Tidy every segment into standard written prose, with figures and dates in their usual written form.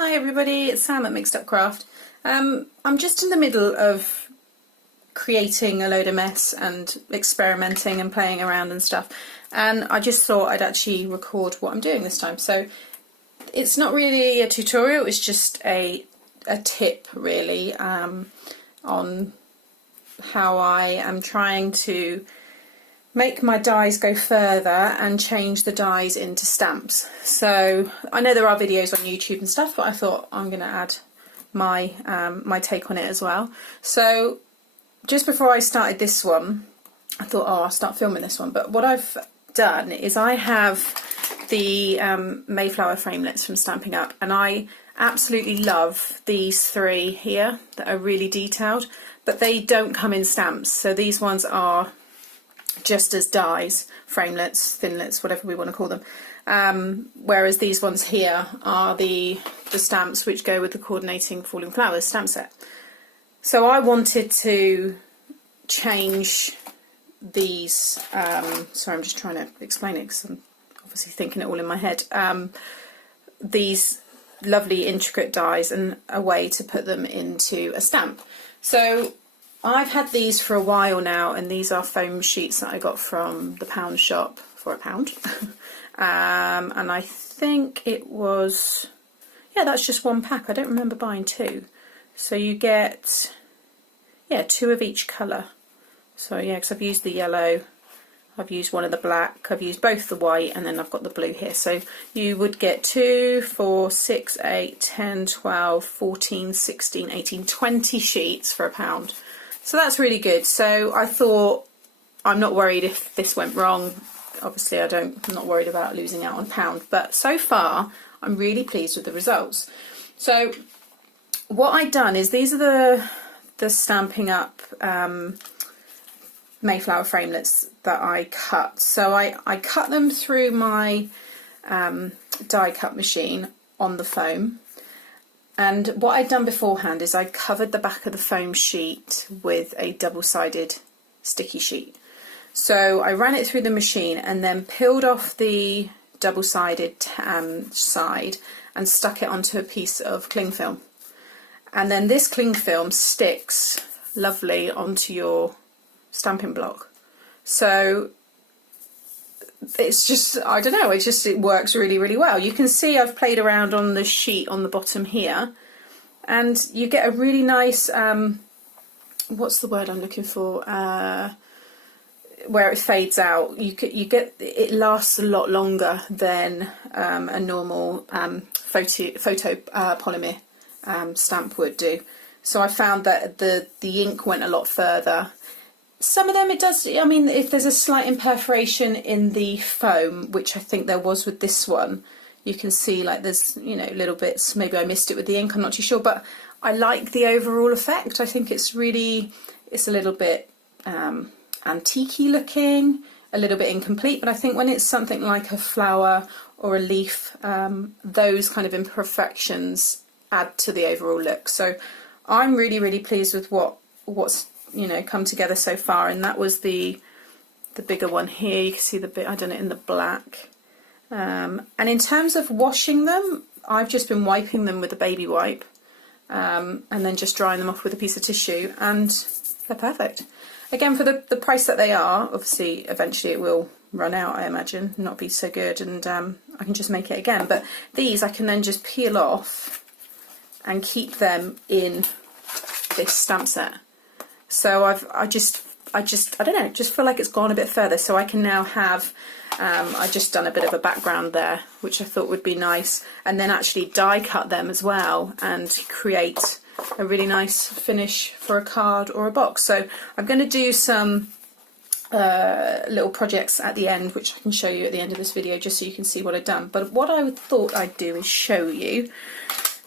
Hi everybody, it's Sam at Mixed Up Craft. I'm just in the middle of creating a load of mess and experimenting and playing around and stuff, and I just thought I'd actually record what I'm doing this time. So it's not really a tutorial, it's just a tip really on how I am trying to make my dies go further and change the dies into stamps. So I know there are videos on YouTube and stuff, but I thought I'm going to add my my take on it as well. So just before I started this one, I thought, oh, I'll start filming this one. But what I've done is I have the Mayflower framelits from Stampin' Up, and I absolutely love these three here that are really detailed, but they don't come in stamps. So these ones are just as dies, framelits, thinlits, whatever we want to call them, whereas these ones here are the stamps which go with the Coordinating Falling Flowers stamp set. So I wanted to change these, sorry, I'm just trying to explain it because I'm obviously thinking it all in my head, these lovely intricate dies and a way to put them into a stamp. So I've had these for a while now, and these are foam sheets that I got from the pound shop for £1. And I think it was, yeah, that's just one pack. I don't remember buying two. So you get, yeah, two of each colour. So yeah, because I've used the yellow, I've used one of the black, I've used both the white, and then I've got the blue here. So you would get 2, 4, 6, 8, 10, 12, 14, 16, 18, 20 sheets for £1. So that's really good. So I thought, I'm not worried if this went wrong. Obviously I'm not worried about losing out on £1, but so far I'm really pleased with the results. So what I've done is, these are the Stampin' Up Mayflower framelits that I cut. So I cut them through my die cut machine on the foam. And what I'd done beforehand is I covered the back of the foam sheet with a double-sided sticky sheet. So I ran it through the machine and then peeled off the double-sided side and stuck it onto a piece of cling film. And then this cling film sticks lovely onto your stamping block. So it's just, I don't know, it works really, really well. You can see I've played around on the sheet on the bottom here, and you get a really nice, what's the word I'm looking for, where it fades out. You get, it lasts a lot longer than a normal photo polymer stamp would do. So I found that the ink went a lot further. Some of them it does, I mean, if there's a slight imperforation in the foam, which I think there was with this one, you can see like there's, you know, little bits, maybe I missed it with the ink, I'm not too sure, but I like the overall effect. I think it's really, it's a little bit antique-y looking, a little bit incomplete, but I think when it's something like a flower or a leaf, those kind of imperfections add to the overall look. So I'm really, really pleased with what's, you know, come together so far. And that was the bigger one here. You can see the bit, I've done it in the black. And in terms of washing them, I've just been wiping them with a baby wipe, and then just drying them off with a piece of tissue, and they're perfect. Again, for the price that they are, obviously eventually it will run out, I imagine, not be so good, and I can just make it again. But these I can then just peel off and keep them in this stamp set. So I just I don't know, just feel like it's gone a bit further. So I can now have, I just done a bit of a background there, which I thought would be nice, and then actually die cut them as well and create a really nice finish for a card or a box. So I'm going to do some little projects at the end, which I can show you at the end of this video, just so you can see what I've done. But what I thought I'd do is show you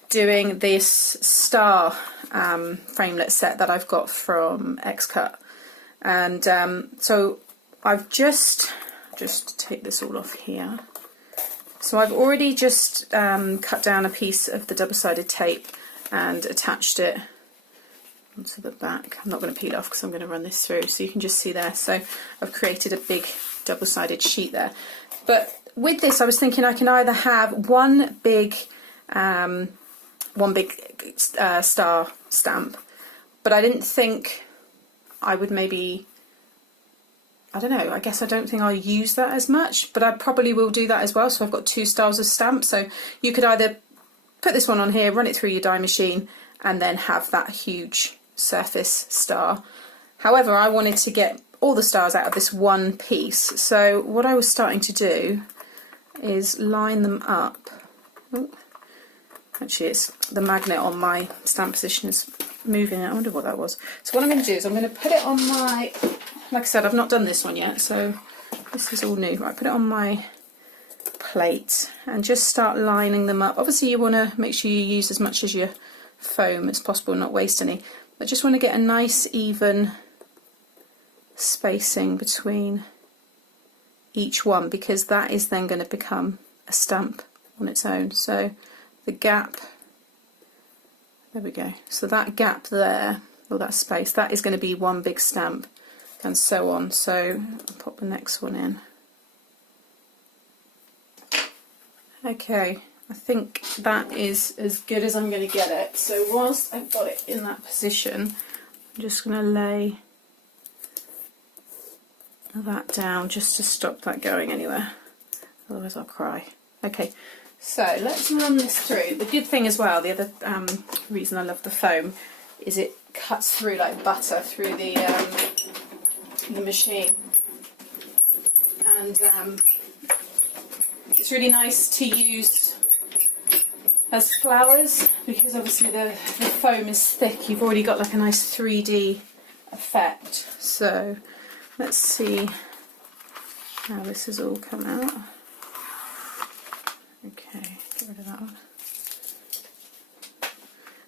doing this star framelit set that I've got from X-Cut. And so I've just take this all off here. So I've already just cut down a piece of the double-sided tape and attached it onto the back. I'm not going to peel it off because I'm going to run this through, so you can just see there. So I've created a big double-sided sheet there. But with this I was thinking I can either have one big one big star stamp, but I didn't think I would maybe, I don't know, I guess I don't think I'll use that as much, but I probably will do that as well. So I've got 2 styles of stamp, so you could either put this one on here, run it through your die machine, and then have that huge surface star. However, I wanted to get all the stars out of this one piece, so what I was starting to do is line them up. Ooh. Actually, it's the magnet on my stamp position is moving. I wonder what that was. So what I'm going to do is I'm going to put it on my, like I said, I've not done this one yet, so this is all new. Right, put it on my plate and just start lining them up. Obviously you want to make sure you use as much as your foam as possible, not waste any. I just want to get a nice even spacing between each one, because that is then going to become a stamp on its own. So the gap, there we go, so that gap there, or that space, that is going to be one big stamp, and so on. So I'll pop the next one in. Okay, I think that is as good as I'm going to get it. So whilst I've got it in that position, I'm just going to lay that down just to stop that going anywhere, otherwise I'll cry. Okay, so let's run this through. The good thing as well, the other reason I love the foam, is it cuts through like butter through the machine, and it's really nice to use as flowers, because obviously the foam is thick. You've already got like a nice 3D effect. So let's see how this has all come out. Okay, get rid of that one.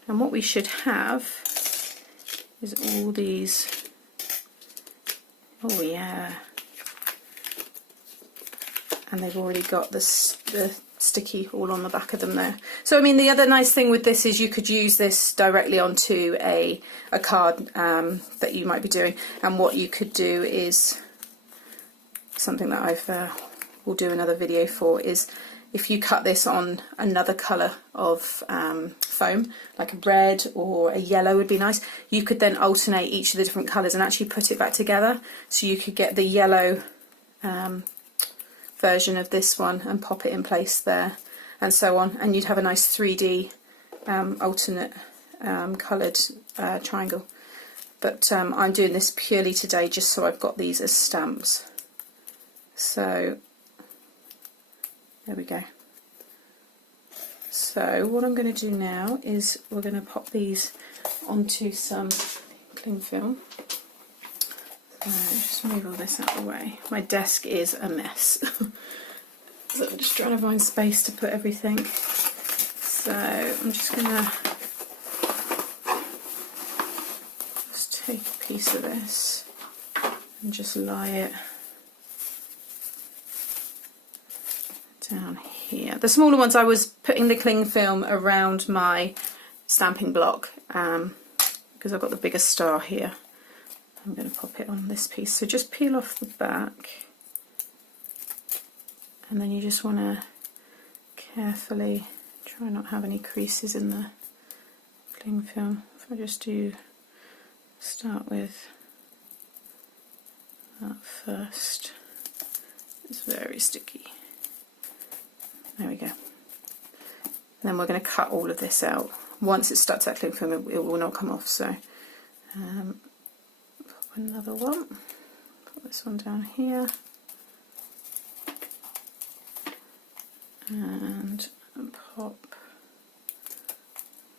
And what we should have is all these, oh yeah, and they've already got the sticky all on the back of them there. So I mean, the other nice thing with this is you could use this directly onto a card that you might be doing, and what you could do is something that I've will do another video for, is if you cut this on another colour of foam, like a red or a yellow would be nice, you could then alternate each of the different colours and actually put it back together. So you could get the yellow version of this one and pop it in place there, and so on, and you'd have a nice 3D alternate coloured triangle. But I'm doing this purely today just so I've got these as stamps. So there we go. So what I'm going to do now is we're going to pop these onto some cling film. So just move all this out of the way. My desk is a mess. So I'm just trying to find space to put everything. So I'm just going to just take a piece of this and just lie it down here. The smaller ones I was putting the cling film around my stamping block because I've got the bigger star here. I'm going to pop it on this piece. So just peel off the back, and then you just want to carefully try not have any creases in the cling film. If I just start with that first, it's very sticky. There we go. And then we're going to cut all of this out. Once it's stuck to that cling film, it will not come off. So pop another one. Put this one down here, and pop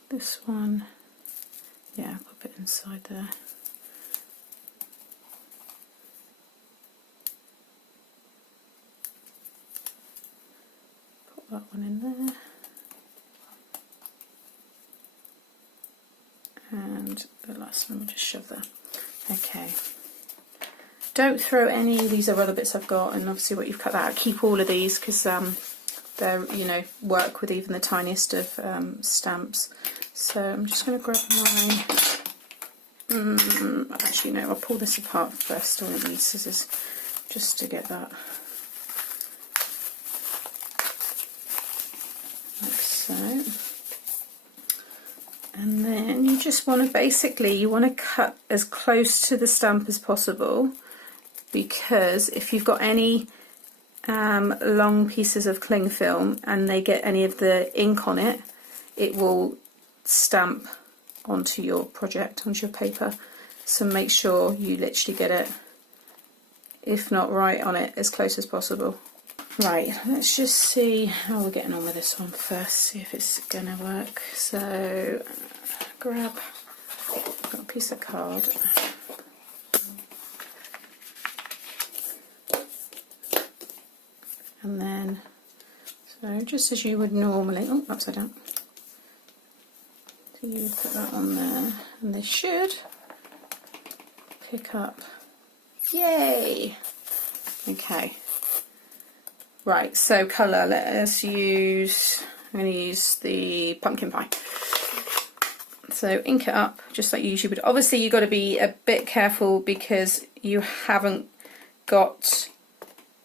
this one. Yeah, pop it inside there. That one in there, and the last one we'll just shove there. Okay, don't throw any, these are other bits I've got, and obviously what you've cut out, keep all of these, because they're, you know, work with even the tiniest of stamps. So I'm just going to grab mine. Actually no, I'll pull this apart first. I want these scissors just to get that. So And then you just want to basically, cut as close to the stamp as possible, because if you've got any long pieces of cling film and they get any of the ink on it, it will stamp onto your project, onto your paper. So make sure you literally get it, if not right on it, as close as possible. Right, let's just see how we're getting on with this one first, see if it's gonna work. So got a piece of card. And then, so just as you would normally, oh, upside down. So you would put that on there, and they should pick up. Yay! Okay. Right, so colour, I'm going to use the pumpkin pie. So ink it up just like you usually would. Obviously you've got to be a bit careful because you haven't got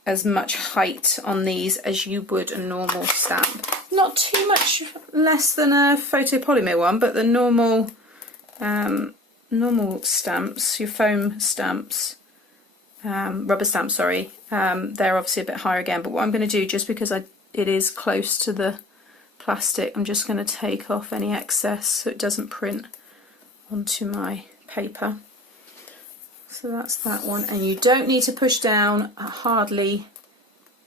as much height on these as you would a normal stamp. Not too much less than a photopolymer one, but the normal stamps, your foam stamps, rubber stamps, sorry, they're obviously a bit higher again. But what I'm going to do, just because it is close to the plastic, I'm just going to take off any excess so it doesn't print onto my paper. So that's that one, and you don't need to push down hardly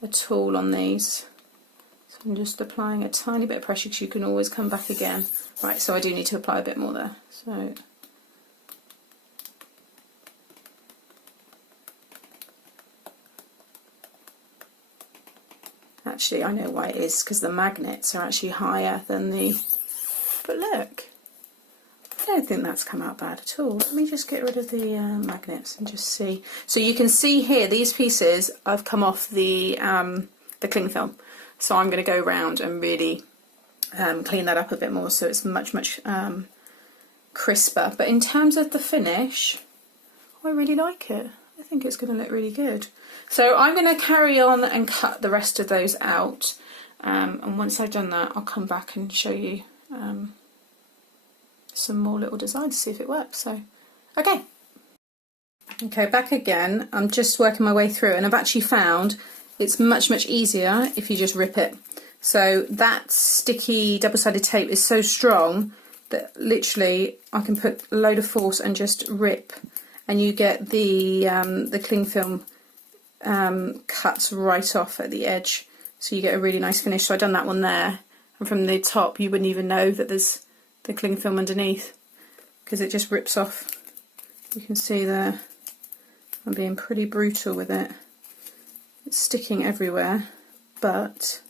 at all on these. So I'm just applying a tiny bit of pressure because you can always come back again. Right, so I do need to apply a bit more there. So actually, I know why it is, because the magnets are actually higher than the... But look, I don't think that's come out bad at all. Let me just get rid of the magnets and just see. So you can see here, these pieces I've come off the cling film. So I'm going to go around and really clean that up a bit more so it's much crisper. But in terms of the finish, I really like it. I think it's going to look really good. So I'm going to carry on and cut the rest of those out, and once I've done that I'll come back and show you some more little designs to see if it works. So okay, back again. I'm just working my way through, and I've actually found it's much easier if you just rip it. So that sticky double-sided tape is so strong that literally I can put a load of force and just rip, and you get the cling film cuts right off at the edge, so you get a really nice finish. So I've done that one there, and from the top you wouldn't even know that there's the cling film underneath because it just rips off. You can see there I'm being pretty brutal with it. It's sticking everywhere, but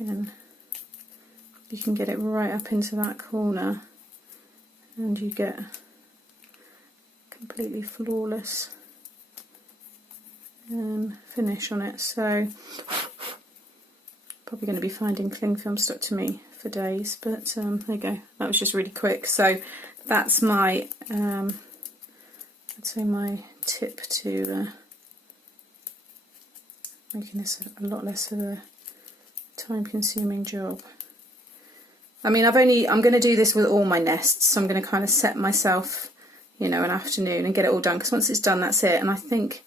again you can get it right up into that corner and you get completely flawless finish on it. So probably going to be finding cling film stuck to me for days, but there you go, that was just really quick. So that's my I'd say my tip to making this a lot less of a time-consuming job. I mean, I'm going to do this with all my nests, so I'm going to kind of set myself, you know, an afternoon and get it all done, because once it's done, that's it. And I think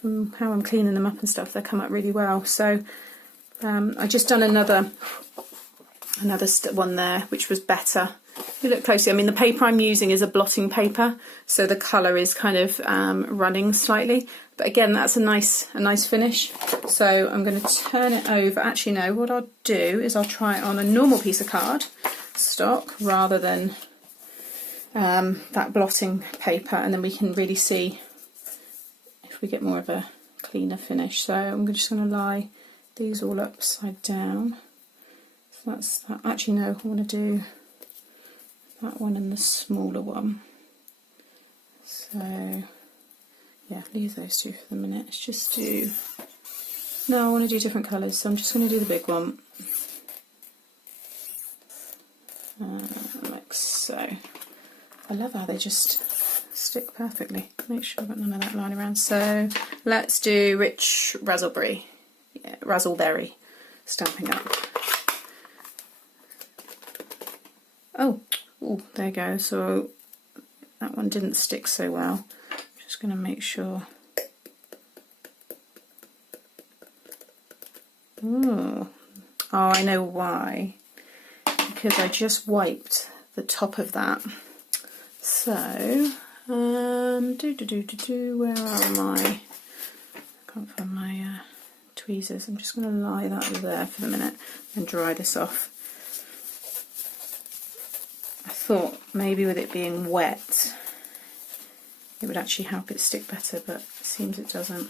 from how I'm cleaning them up and stuff, they come up really well. So I just done another one there, which was better. If you look closely, I mean, the paper I'm using is a blotting paper, so the colour is kind of running slightly. But again, that's a nice finish. So I'm going to turn it over. Actually, no, what I'll do is I'll try it on a normal piece of card stock rather than that blotting paper, and then we can really see if we get more of a cleaner finish. So I'm just going to lie these all upside down. So that's that. Actually, no, I want to do that one and the smaller one. So yeah, leave those two for the minute. Let's just do, no, I want to do different colours, so I'm just going to do the big one. Like so. I love how they just stick perfectly. Make sure I've got none of that lying around. So let's do Rich Razzleberry. Yeah, Razzleberry. Stamping Up. Oh, there you go. So that one didn't stick so well. Just going to make sure. Oh, I know why. Because I just wiped the top of that. So, where are my? I can't find my tweezers. I'm just going to lie that there for the minute and dry this off. I thought maybe with it being wet, it would actually help it stick better, but it seems it doesn't.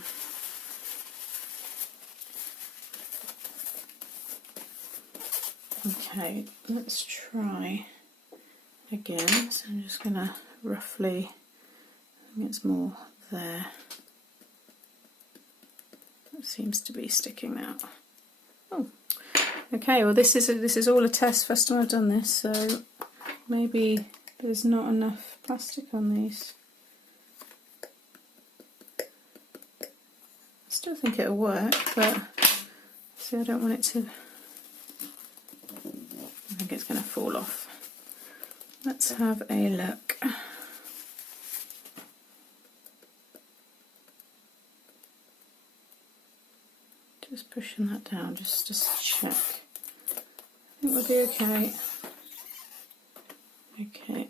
Okay, let's try again. So I'm just going to roughly, I think it's more there. It seems to be sticking now. Oh, okay. Well, this is all a test. First time I've done this, so maybe there's not enough plastic on these. I still think it'll work, but see, I don't want it to. I think it's going to fall off. Let's have a look. Just pushing that down, just to check. I think we'll be okay. Okay.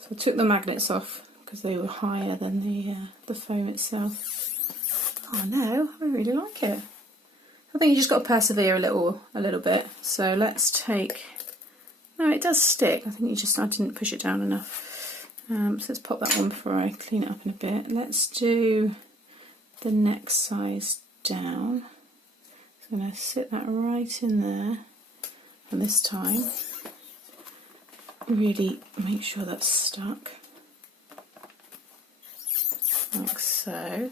So I took the magnets off because they were higher than the foam itself. Oh no, I really like it. I think you just got to persevere a little bit. So let's take. No, it does stick. I think I didn't push it down enough. So let's pop that on before I clean it up in a bit. Let's do the next size down. So I'm going to sit that right in there, and this time really make sure that's stuck, like so.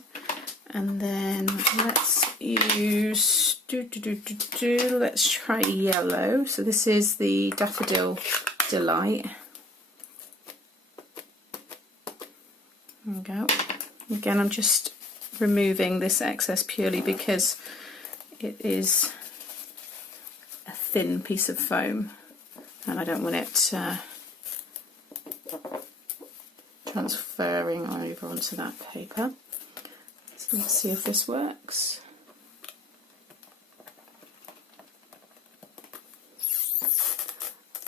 And then let's use, let's try yellow. So this is the Daffodil Delight. There we go. Again, I'm just removing this excess purely because it is a thin piece of foam and I don't want it transferring over onto that paper. So let's see if this works.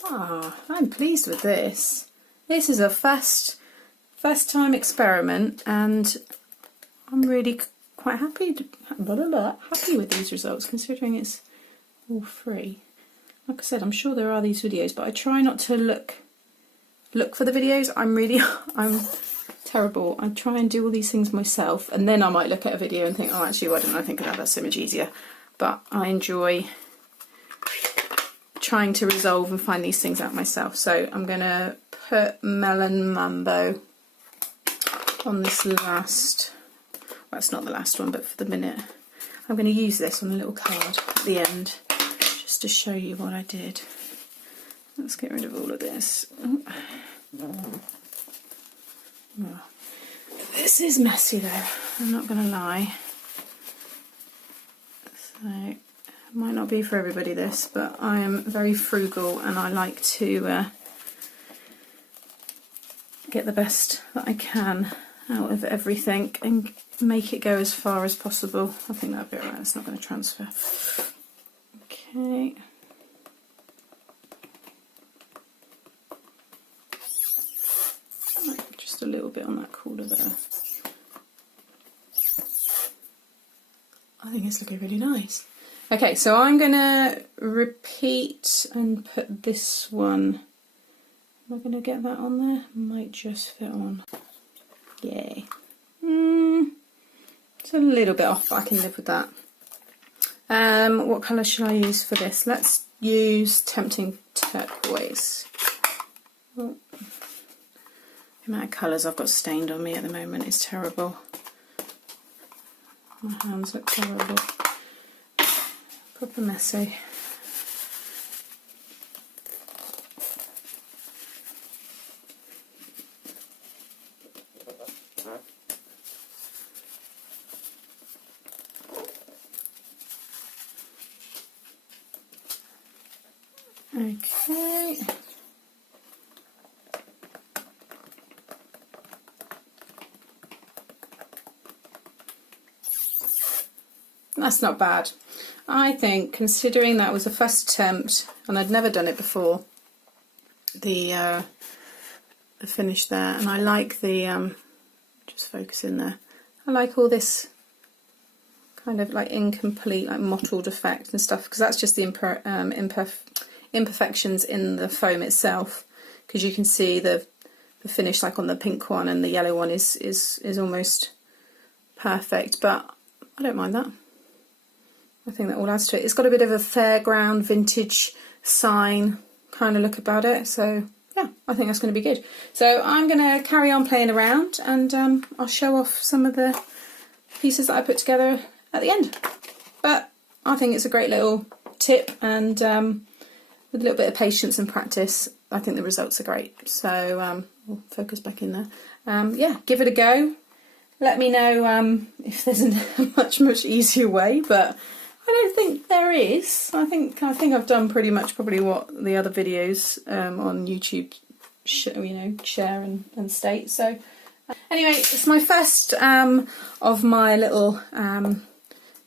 I'm pleased with this. This is a first time experiment and I'm really quite happy with these results, considering it's all free. Like I said, I'm sure there are these videos, but I try not to look for the videos. I'm terrible. I try and do all these things myself, and then I might look at a video and think, oh, actually, why didn't I think of that? That's so much easier. But I enjoy trying to resolve and find these things out myself. So I'm going to put Melon Mambo on this last. Well, it's not the last one, but for the minute, I'm going to use this on a little card at the end, just to show you what I did. Let's get rid of all of this. Oh. This is messy though, I'm not going to lie. So, it might not be for everybody this, but I am very frugal and I like to get the best that I can out of everything and make it go as far as possible. I think that'll be alright, it's not going to transfer. Okay. Just a little bit on that corner there. I think it's looking really nice. Okay, so I'm going to repeat and put this one. Am I going to get that on there? Might just fit on. Yay. It's a little bit off, but I can live with that. What colour should I use for this? Let's use Tempting Turquoise. Oh. The amount of colours I've got stained on me at the moment is terrible. My hands look terrible. Proper messy. Okay. That's not bad. I think, considering that was a first attempt and I'd never done it before, the finish there, and I like the just focus in there. I like all this kind of like incomplete, like mottled effect and stuff, because that's just the imperfections in the foam itself. Because you can see the finish, like on the pink one and the yellow one, is almost perfect. But I don't mind that. I think that all adds to it. It's got a bit of a fairground vintage sign kind of look about it. So yeah, I think that's going to be good. So I'm going to carry on playing around, and I'll show off some of the pieces that I put together at the end. But I think it's a great little tip, and with a little bit of patience and practice, I think the results are great. So we'll focus back in there. Yeah, give it a go. Let me know if there's a much easier way, but I don't think there is. I think I've done pretty much probably what the other videos on YouTube share and state. So anyway, it's my first of my little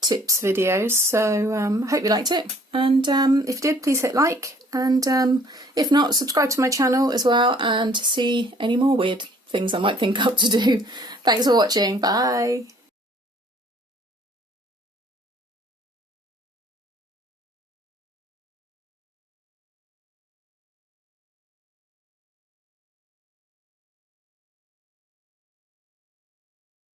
tips videos. So I hope you liked it, and if you did, please hit like, and if not, subscribe to my channel as well, and to see any more weird things I might think up to do. Thanks for watching. Bye.